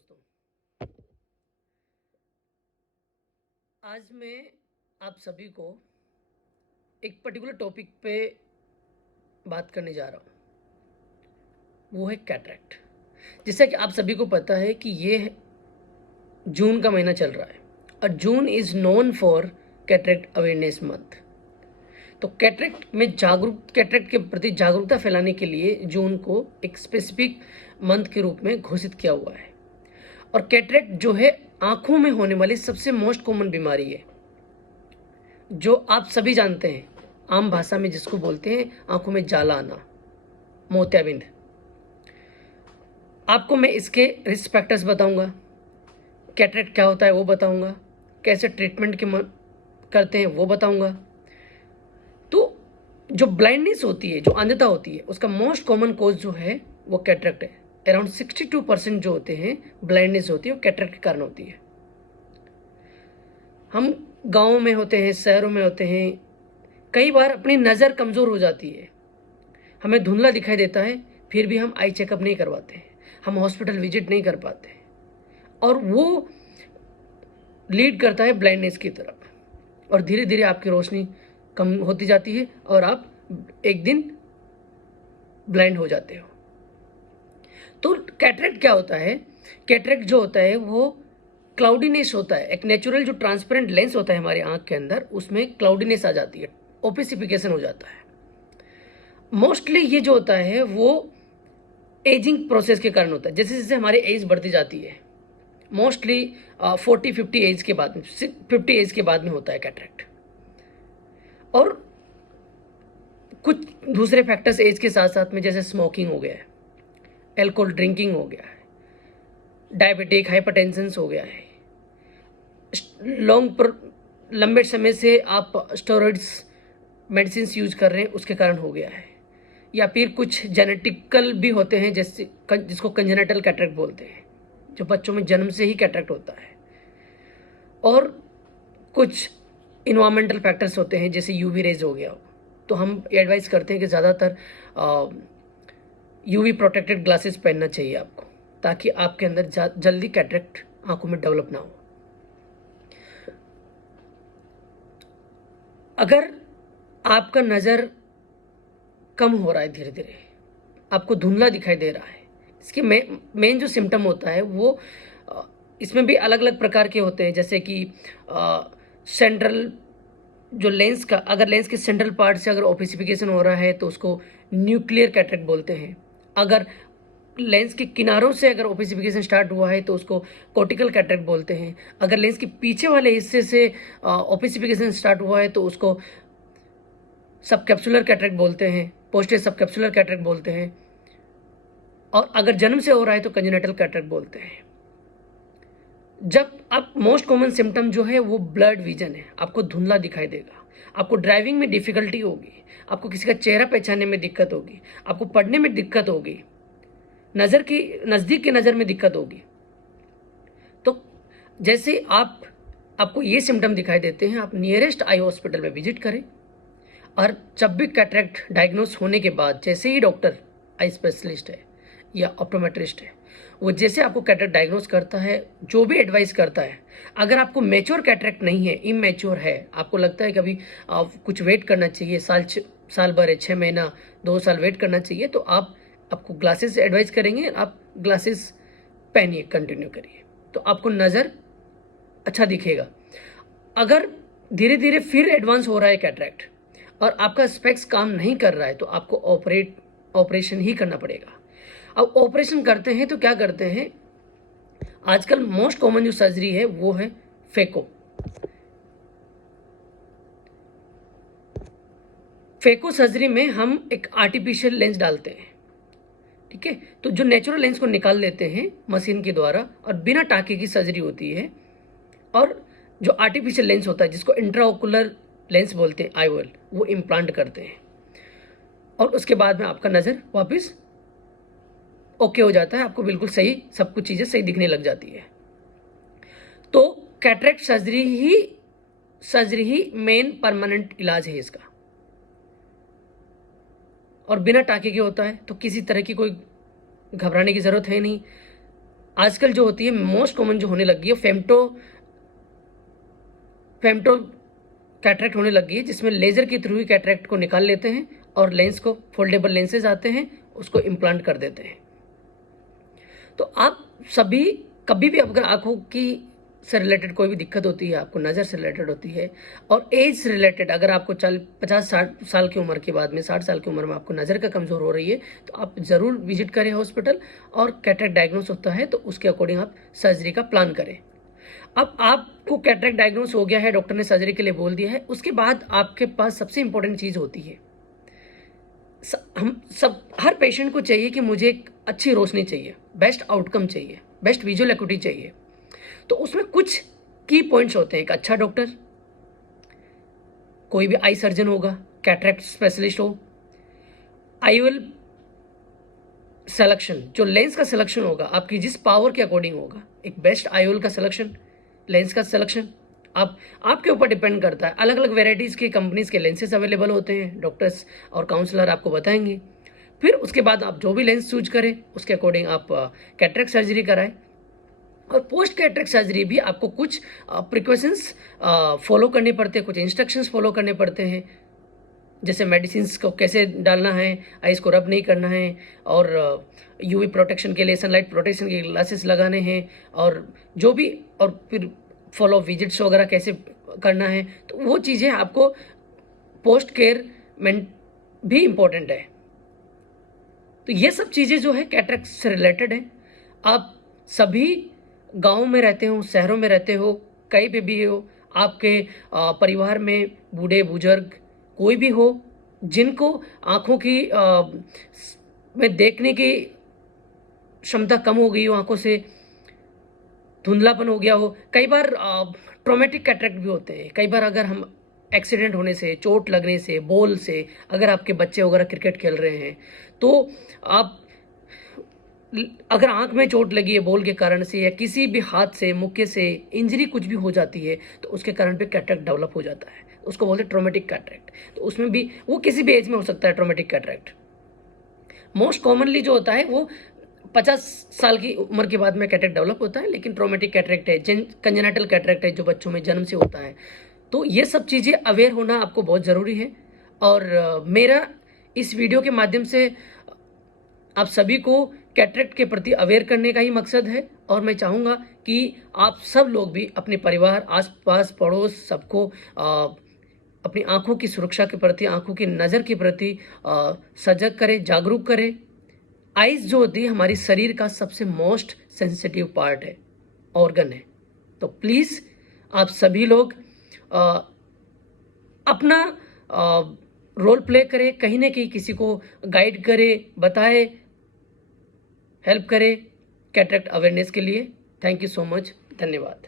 दोस्तों, आज मैं आप सभी को एक पर्टिकुलर टॉपिक पे बात करने जा रहा हूँ। वो है कैटरैक्ट। जैसा कि आप सभी को पता है कि ये जून का महीना चल रहा है और June is known for cataract awareness month. तो कैटरैक्ट के प्रति जागरूकता फैलाने के लिए जून को एक स्पेसिफिक मंथ के रूप में घोषित किया हुआ है। और कैटरैक्ट जो है आंखों में होने वाली सबसे मोस्ट कॉमन बीमारी है, जो आप सभी जानते हैं, आम भाषा में जिसको बोलते हैं आंखों में जाला आना, मोतियाबिंद। आपको मैं इसके रिस्क फैक्टर्स बताऊंगा, कैटरैक्ट क्या होता है वो बताऊंगा, कैसे ट्रीटमेंट करते हैं वो बताऊंगा। तो जो ब्लाइंडनेस होती है, जो अंधता होती है, उसका मोस्ट कॉमन कॉज जो है वो कैटरैक्ट है। अराउंड 62% जो होते हैं ब्लाइंडनेस होती है वो कैटरैक्ट के कारण होती है। हम गाँव में होते हैं, शहरों में होते हैं, कई बार अपनी नज़र कमज़ोर हो जाती है, हमें धुंधला दिखाई देता है, फिर भी हम आई चेकअप नहीं करवाते हैं, हम हॉस्पिटल विजिट नहीं कर पाते, और वो लीड करता है ब्लाइंडनेस की तरफ। और धीरे धीरे आपकी रोशनी कम होती जाती है और आप एक दिन ब्लाइंड हो जाते हो। तो कैटरैक्ट क्या होता है? कैटरैक्ट जो होता है वो क्लाउडीनेस होता है। एक नेचुरल जो ट्रांसपेरेंट लेंस होता है हमारी आंख के अंदर, उसमें क्लाउडीनेस आ जाती है, ओपेसिफिकेशन हो जाता है। मोस्टली ये जो होता है वो एजिंग प्रोसेस के कारण होता है। जैसे जैसे हमारी एज बढ़ती जाती है, मोस्टली 40-50 एज के बाद में, 50 एज के बाद में होता है कैटरैक्ट। और कुछ दूसरे फैक्टर्स एज के साथ साथ में, जैसे स्मोकिंग हो गया है, एल्कोहल ड्रिंकिंग हो गया है, डायबिटिक हाइपरटेंशन हो गया है, लंबे समय से आप स्टेरॉइड्स मेडिसिन यूज कर रहे हैं, उसके कारण हो गया है। या फिर कुछ जेनेटिकल भी होते हैं, जैसे जिसको कंजेनिटल कैटरैक्ट बोलते हैं, जो बच्चों में जन्म से ही कैटरैक्ट होता है। और कुछ इन्वायरमेंटल फैक्टर्स होते हैं, जैसे यूवी रेज हो गया। तो हम एडवाइस करते हैं कि ज़्यादातर यूवी प्रोटेक्टेड ग्लासेस पहनना चाहिए आपको, ताकि आपके अंदर जल्दी कैटरैक्ट आंखों में डेवलप ना हो। अगर आपका नज़र कम हो रहा है, धीरे धीरे आपको धुंधला दिखाई दे रहा है, इसके मेन जो सिम्टम होता है वो इसमें भी अलग अलग प्रकार के होते हैं। जैसे कि सेंट्रल जो लेंस का, अगर लेंस के सेंट्रल पार्ट से अगर ओपेसिफिकेशन हो रहा है तो उसको न्यूक्लियर कैटरैक्ट बोलते हैं। अगर लेंस के किनारों से अगर ओपेसिफिकेशन स्टार्ट हुआ है तो उसको कोर्टिकल कैटरैक्ट बोलते हैं। अगर लेंस के पीछे वाले हिस्से से ओपेसिफिकेशन स्टार्ट हुआ है तो उसको सब कैप्सुलर कैटरैक्ट बोलते हैं, पोस्टीरियर सब कैप्सुलर कैटरैक्ट बोलते हैं। और अगर जन्म से हो रहा है तो कंजेनिटल कैटरैक्ट बोलते हैं। जब आप मोस्ट कॉमन सिम्टम जो है वो ब्लर्ड विजन है, आपको धुंधला दिखाई देगा, आपको ड्राइविंग में डिफिकल्टी होगी, आपको किसी का चेहरा पहचानने में दिक्कत होगी, आपको पढ़ने में दिक्कत होगी, नज़र की नज़दीक की नज़र में दिक्कत होगी। तो जैसे आपको ये सिम्टम दिखाई देते हैं, आप नियरेस्ट आई हॉस्पिटल में विजिट करें। और जब भी कैटरैक्ट डायग्नोस होने के बाद, जैसे ही डॉक्टर, आई स्पेशलिस्ट है या ऑप्टोमेट्रिस्ट है, वो जैसे आपको कैटरैक्ट डायग्नोस करता है, जो भी एडवाइस करता है, अगर आपको मैच्योर कैटरैक्ट नहीं है, इमैच्योर है, आपको लगता है कभी कुछ वेट करना चाहिए, साल भर है, 6 महीना, 2 साल वेट करना चाहिए, तो आपको ग्लासेस एडवाइस करेंगे, आप ग्लासेस पहनिए, कंटिन्यू करिए, तो आपको नज़र अच्छा दिखेगा। अगर धीरे धीरे फिर एडवांस हो रहा है कैटरैक्ट और आपका स्पेक्स काम नहीं कर रहा है तो आपको ऑपरेशन ही करना पड़ेगा। अब ऑपरेशन करते हैं तो क्या करते हैं? आजकल मोस्ट कॉमन जो सर्जरी है वो है फेको। फेको सर्जरी में हम एक आर्टिफिशियल लेंस डालते हैं, ठीक है? तो जो नेचुरल लेंस को निकाल लेते हैं मशीन के द्वारा और बिना टाँके की सर्जरी होती है। और जो आर्टिफिशियल लेंस होता है, जिसको इंट्राओकुलर लेंस बोलते हैं, आईओएल, वो इम्प्लांट करते हैं। और उसके बाद में आपका नज़र वापस ओके हो जाता है, आपको बिल्कुल सही, सब कुछ चीज़ें सही दिखने लग जाती है। तो कैटरैक्ट सर्जरी ही मेन परमानेंट इलाज है इसका, और बिना टाँके के होता है, तो किसी तरह की कोई घबराने की ज़रूरत है नहीं। आजकल जो होती है मोस्ट कॉमन जो होने लगी है फेम्टो कैटरेक्ट होने लगी है, जिसमें लेजर के थ्रू ही कैटरेक्ट को निकाल लेते हैं और लेंस को, फोल्डेबल लेंसेज आते हैं, उसको इम्प्लांट कर देते हैं। तो आप सभी कभी भी अगर आंखों की से रिलेटेड कोई भी दिक्कत होती है, आपको नज़र से रिलेटेड होती है और एज से रिलेटेड, अगर आपको 50-60 साल की उम्र के बाद में, 60 साल की उम्र में आपको नज़र का कमज़ोर हो रही है, तो आप ज़रूर विजिट करें हॉस्पिटल और कैटरेक्ट डायग्नोस होता है तो उसके अकॉर्डिंग आप सर्जरी का प्लान करें। अब आपको कैटरेक्ट डायग्नोस हो गया है, डॉक्टर ने सर्जरी के लिए बोल दिया है, उसके बाद आपके पास सबसे इंपॉर्टेंट चीज़ होती है, हम सब हर पेशेंट को चाहिए कि मुझे एक अच्छी रोशनी चाहिए, बेस्ट आउटकम चाहिए, बेस्ट विजुअल एक्यूटी चाहिए। तो उसमें कुछ की पॉइंट्स होते हैं। एक अच्छा डॉक्टर, कोई भी आई सर्जन होगा, कैटरेक्ट स्पेशलिस्ट हो, आईओएल सिलेक्शन, जो लेंस का सिलेक्शन होगा आपकी जिस पावर के अकॉर्डिंग होगा, एक बेस्ट आईओएल का सिलेक्शन, लेंस का सिलेक्शन आपके ऊपर डिपेंड करता है। अलग अलग वेराइटीज़ की कंपनीज के लेंसेज अवेलेबल होते हैं, डॉक्टर्स और काउंसलर आपको बताएंगे। फिर उसके बाद आप जो भी लेंस चूज करें उसके अकॉर्डिंग आप कैटरेक्ट सर्जरी कराएं। और पोस्ट कैटरेक्ट सर्जरी भी आपको कुछ प्रिकॉशंस फॉलो करने पड़ते हैं, कुछ इंस्ट्रक्शंस फॉलो करने पड़ते हैं, जैसे मेडिसिन्स को कैसे डालना है, आइस को रब नहीं करना है, और यूवी प्रोटेक्शन के लिए सनलाइट प्रोटेक्शन के ग्लासेस लगाने हैं, और जो भी, और फिर फॉलो विजिट्स वगैरह कैसे करना है। तो वो चीज़ें आपको पोस्ट केयर में भी इम्पोर्टेंट है। तो ये सब चीज़ें जो है कैटरेक्ट से रिलेटेड है। आप सभी गाँव में रहते हो, शहरों में रहते हो, कहीं पे भी हो, आपके परिवार में बूढ़े बुजुर्ग कोई भी हो जिनको आँखों की में देखने की क्षमता कम हो गई हो, आँखों से धुंधलापन हो गया हो, कई बार ट्रॉमेटिक कैटरेक्ट भी होते हैं। कई बार अगर हम एक्सीडेंट होने से, चोट लगने से, बॉल से, अगर आपके बच्चे वगैरह क्रिकेट खेल रहे हैं तो आप, अगर आंख में चोट लगी है बॉल के कारण से, या किसी भी हाथ से, मुक्के से इंजरी कुछ भी हो जाती है, तो उसके कारण पे कैटरेक्ट डेवलप हो जाता है, उसको बोलते हैं ट्रॉमेटिक कैटरेक्ट। तो उसमें भी वो किसी भी एज में हो सकता है ट्रॉमेटिक कैटरेक्ट। मोस्ट कॉमनली जो होता है वो 50 साल की उम्र के बाद में कैटरेक्ट डेवलप होता है, लेकिन ट्रॉमेटिक कैटरेक्ट है, कंजेनिटल कैटरेक्ट है जो बच्चों में जन्म से होता है। तो ये सब चीज़ें अवेयर होना आपको बहुत ज़रूरी है। और मेरा इस वीडियो के माध्यम से आप सभी को कैटरेक्ट के प्रति अवेयर करने का ही मकसद है, और मैं चाहूँगा कि आप सब लोग भी अपने परिवार, आसपास, पड़ोस, सबको अपनी आँखों की सुरक्षा के प्रति, आँखों की नज़र के प्रति सजग करें, जागरूक करें। आइज़ जो होती है हमारी शरीर का सबसे मोस्ट सेंसिटिव पार्ट है, ऑर्गन है। तो प्लीज़ आप सभी लोग अपना रोल प्ले करें, कहीं ना कहीं किसी को गाइड करें, बताएं, हेल्प करें कैटरेक्ट अवेयरनेस के लिए। थैंक यू सो मच, धन्यवाद।